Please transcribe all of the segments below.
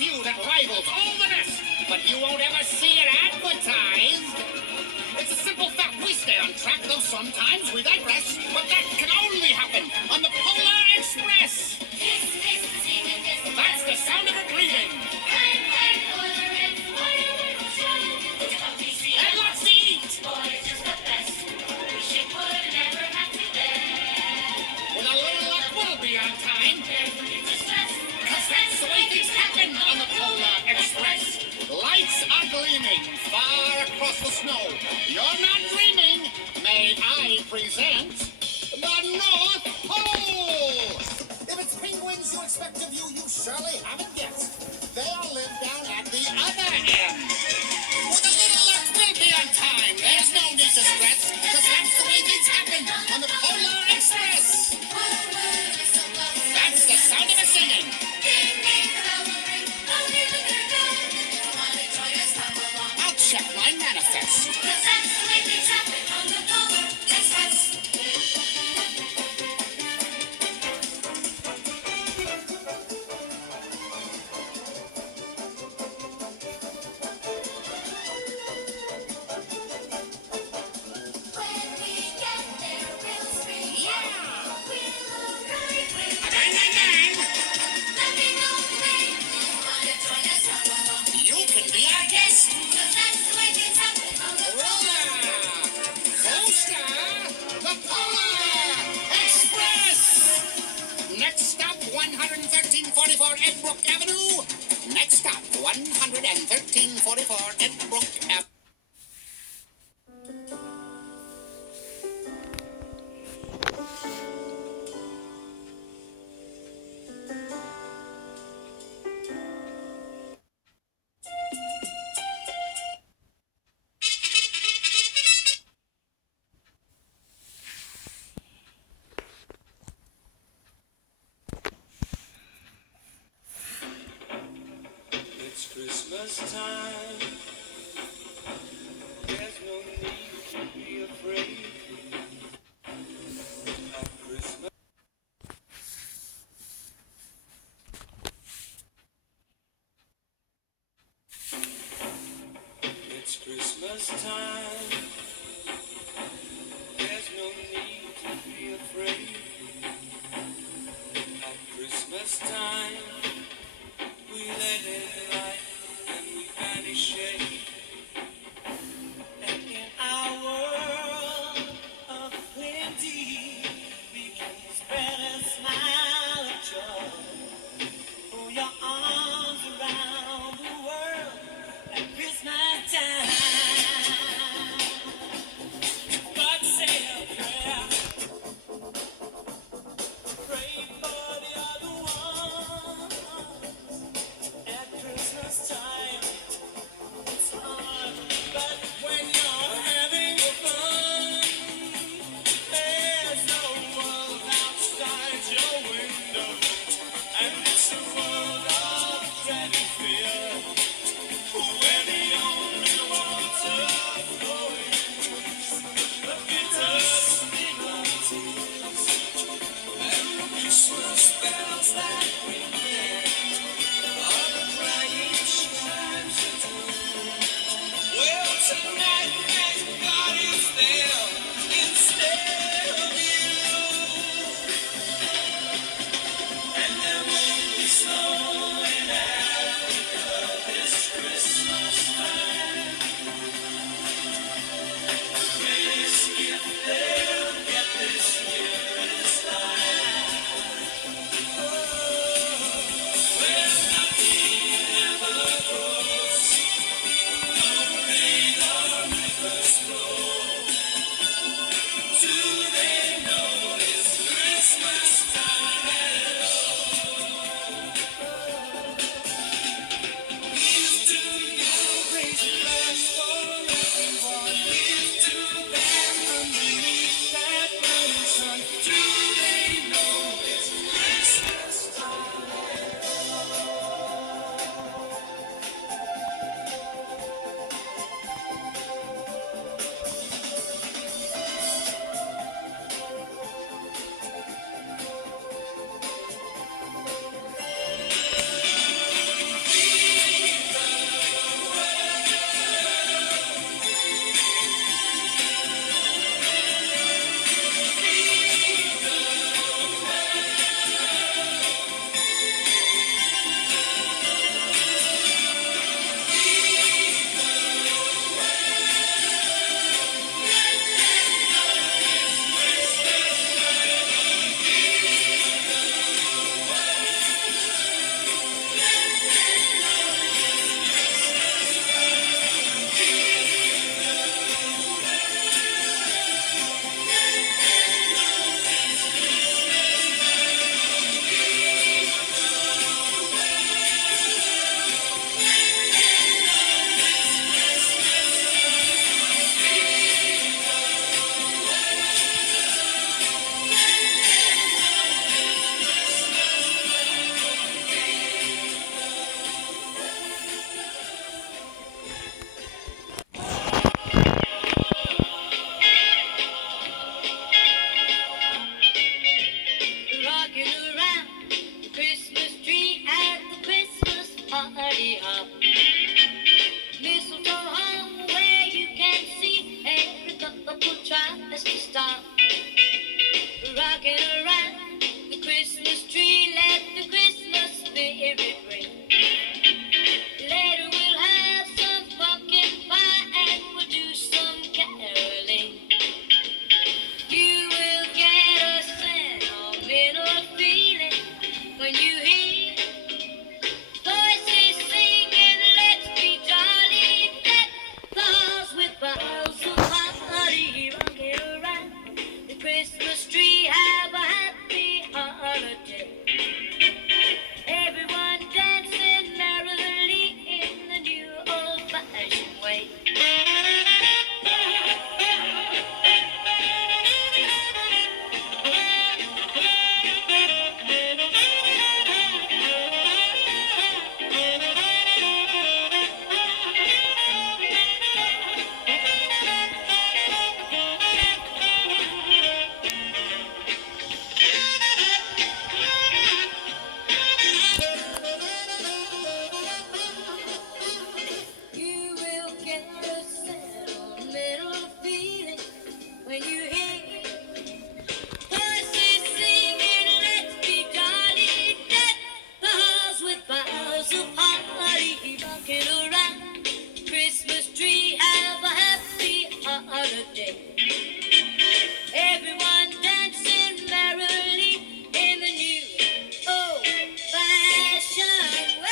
view that rivals all the rest, but you won't ever see it advertised. It's a simple fact. We stay on track, though sometimes we digress. But that can only happen on the Polar Express. That's the sound of it breathing. And lots to eat. With a little luck, we'll be on time. Because that's the way things happen on the Polar Express. Lights are gleaming far across the snow. You're not dreaming. May I present the North Pole? If it's penguins you expect to view, you surely haven't guessed. They all live down at the other end. With a little luck, we'll be on time. There's no need to stress, because that's the way things happen on the Polar Express. That's the sound of it singing. I'll check my manifest. You can be our guest. Roller Coaster, the Polar Express. Next stop, 11344 Edbrook Avenue. Next stop, 11344 Edbrook Avenue. It's Christmas time. There's no need to be afraid of Christmas. It's Christmas time. There's no need to be afraid of Christmas time. We let in light and we vanish when you hear voices singing, let's be jolly, deck the halls with boughs of holly, rocking around the Christmas tree, have a happy holiday. Everyone dancing merrily in the new old-fashioned way. You will get a sentimental feeling when you hear voices singing, let's be jolly, deck the halls with boughs of holly, rocking around the Christmas tree, have a happy holiday. Everyone dancing merrily in the new old-fashioned way.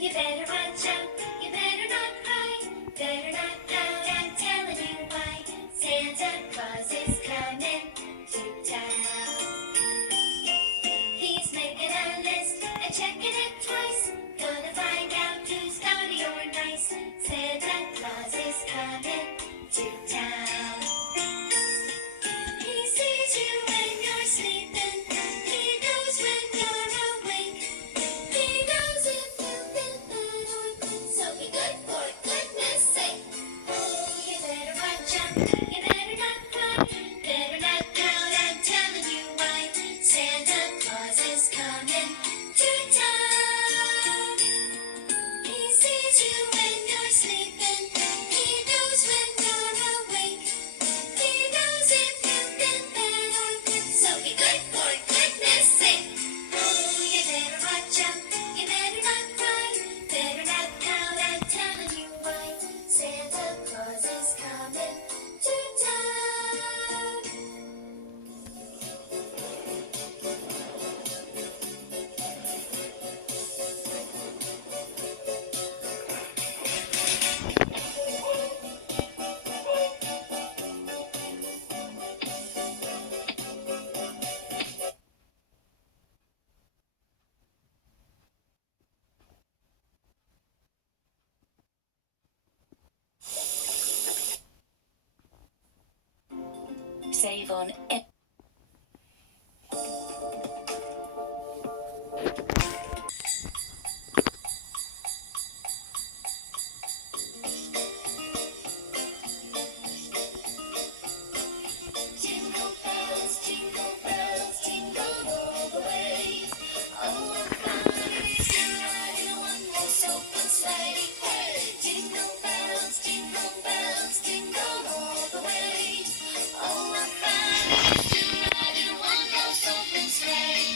You better watch out, you better not cry, better not pout, I'm telling you why. Santa Claus is coming to town. He's making a list and checking it twice, gonna find out who's naughty or nice. Santa Claus is coming to town. He sees you when you're sleeping, he knows when you're awake. He knows if you've been bad or good, so be good for goodness sake. Oh, you better watch out, you better not cry, better not pout, I'm telling you why. Santa Claus is coming to town. He sees you when you're sleeping, he knows when you're awake. He knows if you've been bad or good, so be good for goodness sake. Oh, you better watch out, you better not cry, better not pout, I'm telling you why. Santa Claus is coming to town. Save on Jingle bells, jingle all the way. Oh, what fun it is to ride in a one-horse open sleigh. Hey! Jingle bells, jingle all the way. Oh, what fun it is to ride in a one-horse open sleigh.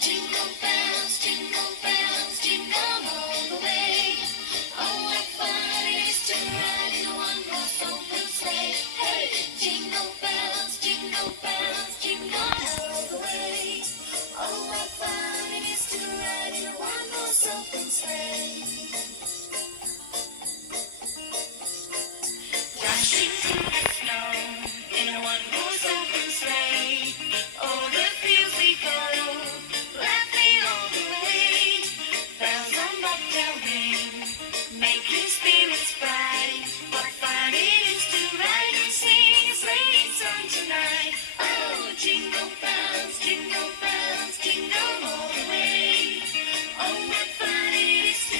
Jingle bells, jingle all the way. Oh, what fun it is to ride in a one-horse open sleigh. Hey! Jingle bells, jingle all the way. Oh, what fun it is to ride in a one-horse open sleigh. Dashing through the snow in a one-horse open sleigh. Over the fields we go, laughing all the way. Bells on bobtail ring, making spirits bright. What fun it is to ride and sing a sleighing song tonight. Oh, jingle bells, jingle all the way. Oh, what fun it is to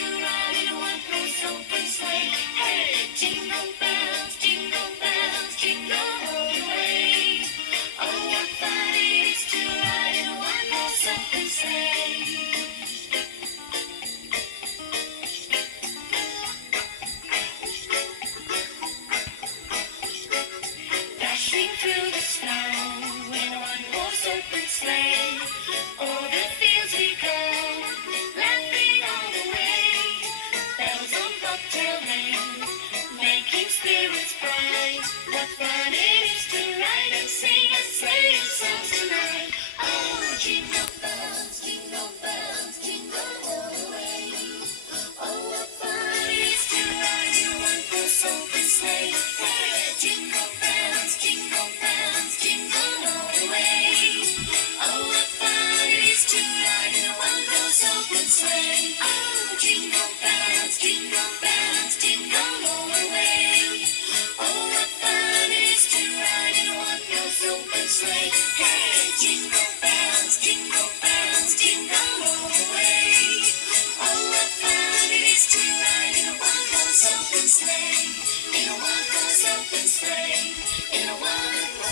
In a one-horse open sleigh. In a one